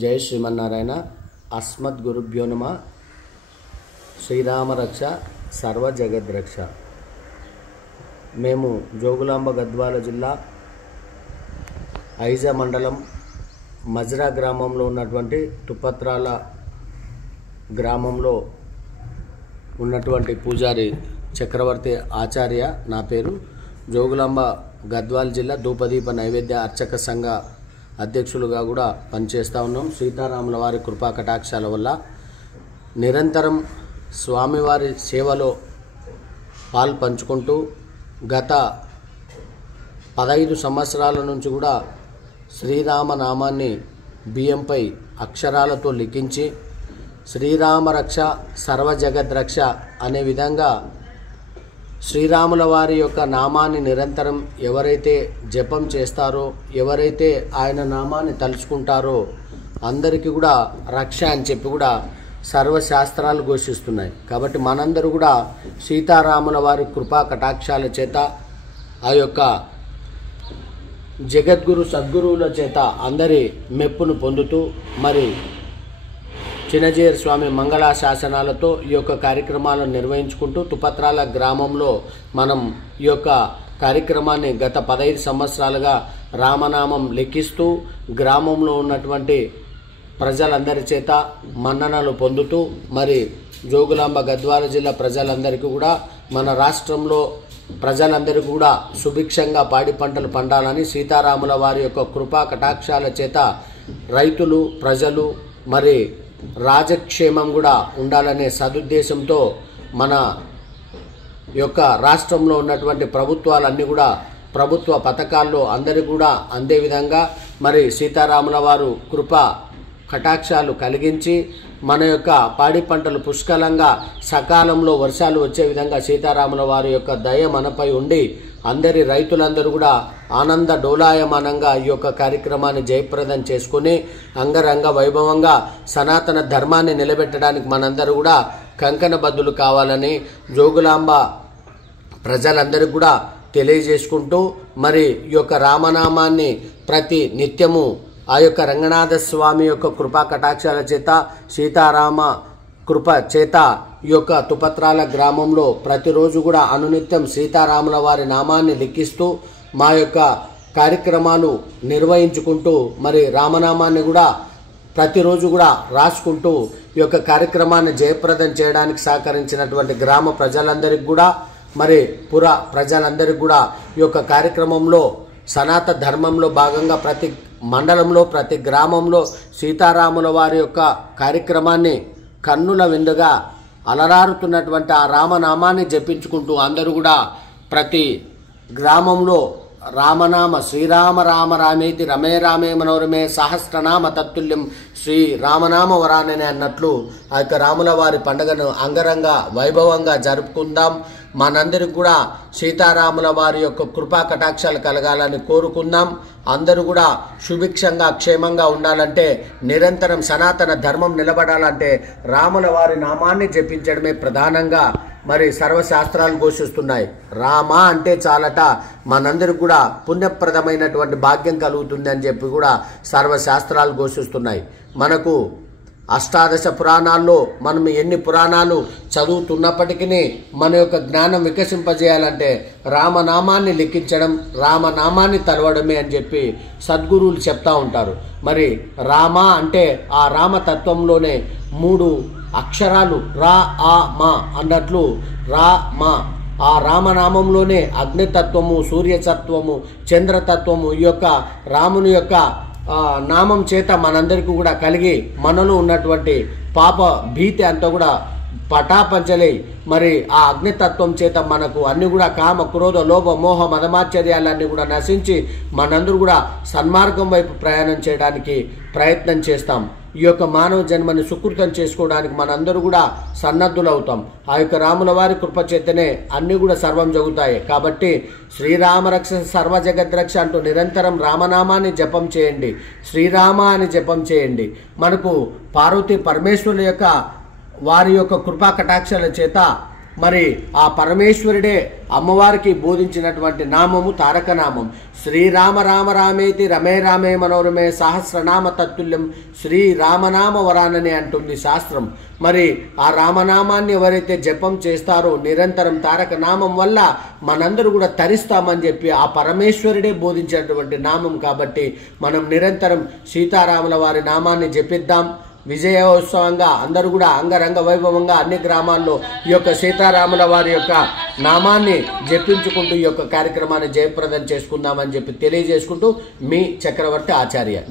జై శ్రీమన్నారాయణ. అస్మద్గురుభ్యో నమ. శ్రీరామరక్ష సర్వ జగద్రక్ష. మేము జోగులాంబ గద్వాల జిల్లా ఐజ మండలం మజ్రా గ్రామంలో ఉన్నటువంటి తుపత్రాల గ్రామంలో ఉన్నటువంటి పూజారి చక్రవర్తి ఆచార్య నా పేరు. జోగులాంబ గద్వాల జిల్లా ధూపదీప నైవేద్య అర్చక సంఘ అధ్యక్షులుగా కూడా పనిచేస్తూ ఉన్నాం. సీతారాముల వారి కృపా కటాక్షాల వల్ల నిరంతరం స్వామివారి సేవలో పాలు పంచుకుంటూ గత 15 సంవత్సరాల నుంచి కూడా శ్రీరామనామాన్ని బియ్యంపై అక్షరాలతో లిఖించి శ్రీరామరక్ష సర్వజగద్రక్ష అనే విధంగా శ్రీరాముల వారి యొక్క నామాన్ని నిరంతరం ఎవరైతే జపం చేస్తారో, ఎవరైతే ఆయన నామాన్ని తలుచుకుంటారో అందరికీ కూడా రక్ష అని చెప్పి కూడా సర్వశాస్త్రాలు ఘోషిస్తున్నాయి. కాబట్టి మనందరూ కూడా సీతారాముల వారి కృపా కటాక్షాల చేత, ఆ యొక్క జగద్గురు సద్గురువుల చేత అందరి మెప్పును పొందుతూ మరి చిన్నజీయర్ స్వామి మంగళాశాసనాలతో ఈ యొక్క కార్యక్రమాలను నిర్వహించుకుంటూ తుపత్రాల గ్రామంలో మనం ఈ యొక్క కార్యక్రమాన్ని గత 15 సంవత్సరాలుగా రామనామం లెక్కిస్తూ గ్రామంలో ఉన్నటువంటి ప్రజలందరి చేత మన్ననలు పొందుతూ మరి జోగులాంబ గద్వాల జిల్లా ప్రజలందరికీ కూడా, మన రాష్ట్రంలో ప్రజలందరికీ కూడా సుభిక్షంగా పాడి పంటలు పండాలని, సీతారాముల వారి యొక్క కృపా కటాక్షాల చేత రైతులు ప్రజలు మరి రాజక్షేమం కూడా ఉండాలనే సదుద్దేశంతో మన యొక్క రాష్ట్రంలో ఉన్నటువంటి ప్రభుత్వాలన్నీ కూడా ప్రభుత్వ పథకాల్లో అందరికీ కూడా అందే విధంగా మరి సీతారాముల వారు కృప కటాక్షాలు కలిగించి మన యొక్క పాడి పంటలు పుష్కలంగా సకాలంలో వర్షాలు వచ్చే విధంగా సీతారాముల వారి యొక్క దయ మనపై ఉండి అందరి రైతులందరూ కూడా ఆనంద డోలాయమానంగా ఈ యొక్క కార్యక్రమాన్ని జయప్రదం చేసుకుని అంగరంగ వైభవంగా సనాతన ధర్మాన్ని నిలబెట్టడానికి మనందరూ కూడా కంకణబద్దులు కావాలని జోగులాంబ ప్రజలందరికీ కూడా తెలియజేసుకుంటూ మరి ఈ యొక్క రామనామాన్ని ప్రతి నిత్యము ఆ యొక్క రంగనాథ స్వామి యొక్క కృపా కటాక్షాల చేత, సీతారామ కృప చేత ఈ యొక్క తుపత్రాల గ్రామంలో ప్రతిరోజు కూడా అనునిత్యం సీతారాముల వారి నామాన్ని లిఖిస్తూ మా యొక్క కార్యక్రమాలు నిర్వహించుకుంటూ మరి రామనామాన్ని కూడా ప్రతిరోజు కూడా రాసుకుంటూ ఈ యొక్క కార్యక్రమాన్ని జయప్రదం చేయడానికి సహకరించినటువంటి గ్రామ ప్రజలందరికీ కూడా మరి పుర ప్రజలందరికీ కూడా ఈ యొక్క కార్యక్రమంలో సనాతన ధర్మంలో భాగంగా ప్రతి మండలంలో ప్రతి గ్రామంలో సీతారాముల వారి యొక్క కార్యక్రమాన్ని కన్నుల విందుగా అలరారుతున్నటువంటి ఆ రామనామాన్ని జపించుకుంటూ అందరూ కూడా ప్రతి గ్రామంలో రామనామ శ్రీరామ రామ రామేతి రమే రామే మనోరమే సహస్రనామ తత్తుల్యం శ్రీ రామనామ వరానని అన్నట్లు ఆ యొక్క రాముల వారి పండుగను అంగరంగ వైభవంగా జరుపుకుందాం. మనందరికి కూడా సీతారాముల వారి యొక్క కృపా కటాక్షాలు కలగాలని కోరుకుందాం. అందరూ కూడా సుభిక్షంగా క్షేమంగా ఉండాలంటే, నిరంతరం సనాతన ధర్మం నిలబడాలంటే రాముల వారి నామాన్ని జపించడమే ప్రధానంగా మరి సర్వశాస్త్రాలు ఘోషిస్తున్నాయి. రామ అంటే చాలట మనందరికి కూడా పుణ్యప్రదమైనటువంటి భాగ్యం కలుగుతుంది అని చెప్పి కూడా సర్వశాస్త్రాలు ఘోషిస్తున్నాయి. మనకు అష్టాదశ పురాణాల్లో మనం ఎన్ని పురాణాలు చదువుతున్నప్పటికీ మన యొక్క జ్ఞానం వికసింపజేయాలంటే రామనామాన్ని లిఖించడం, రామనామాన్ని తలవడమే అని చెప్పి సద్గురువులు చెప్తా ఉంటారు. మరి రామ అంటే ఆ రామతత్వంలోనే 3 అక్షరాలు రా ఆ మా అన్నట్లు రా మా, ఆ రామనామంలోనే అగ్నితత్వము, సూర్యతత్వము, చంద్రతత్వము ఈ యొక్క రాముని యొక్క నామం చేత మనందరికీ కూడా కలిగి మనలో ఉన్నటువంటి పాప భీతి అంతా కూడా పటాపంచలై మరి ఆ అగ్నితత్వం చేత మనకు అన్ని కూడా కామ క్రోధ లోభ మోహ మదమాశ్చర్యాలన్నీ కూడా నశించి మనందరూ కూడా సన్మార్గం వైపు ప్రయాణం చేయడానికి ప్రయత్నం చేస్తాం. ఈ యొక్క మానవ జన్మని సుకృతం చేసుకోవడానికి మనందరూ కూడా సన్నద్ధులవుతాం. ఆ యొక్క రాముల వారి కృప చేతనే అన్నీ కూడా సర్వం జరుగుతాయి. కాబట్టి శ్రీరామరక్ష సర్వ జగద్రక్ష అంటూ నిరంతరం రామనామాన్ని జపం చేయండి, శ్రీరామ అని జపం చేయండి. మనకు పార్వతీ పరమేశ్వరుల యొక్క వారి యొక్క కృపా కటాక్షాల చేత మరి ఆ పరమేశ్వరుడే అమ్మవారికి బోధించినటువంటి నామము తారక నామం. శ్రీరామ రామ రామేతి రమే రామే మనోరమే సహస్రనామ తత్తుల్యం శ్రీరామనామ వరానని అంటుంది శాస్త్రం. మరి ఆ రామనామాన్ని ఎవరైతే జపం చేస్తారో నిరంతరం తారక నామం వల్ల మనందరూ కూడా తరిస్తామని చెప్పి ఆ పరమేశ్వరుడే బోధించినటువంటి నామం. కాబట్టి మనం నిరంతరం సీతారాముల వారి నామాన్ని జపిద్దాం. విజయోత్సవంగా అందరూ కూడా అంగరంగ వైభవంగా అన్ని గ్రామాల్లో ఈ యొక్క సీతారాముల వారి యొక్క నామాన్ని జపించుకుంటూ ఈ యొక్క కార్యక్రమాన్ని జయప్రదం చేసుకుందామని చెప్పి తెలియజేసుకుంటూ మీ చక్రవర్తి ఆచార్య.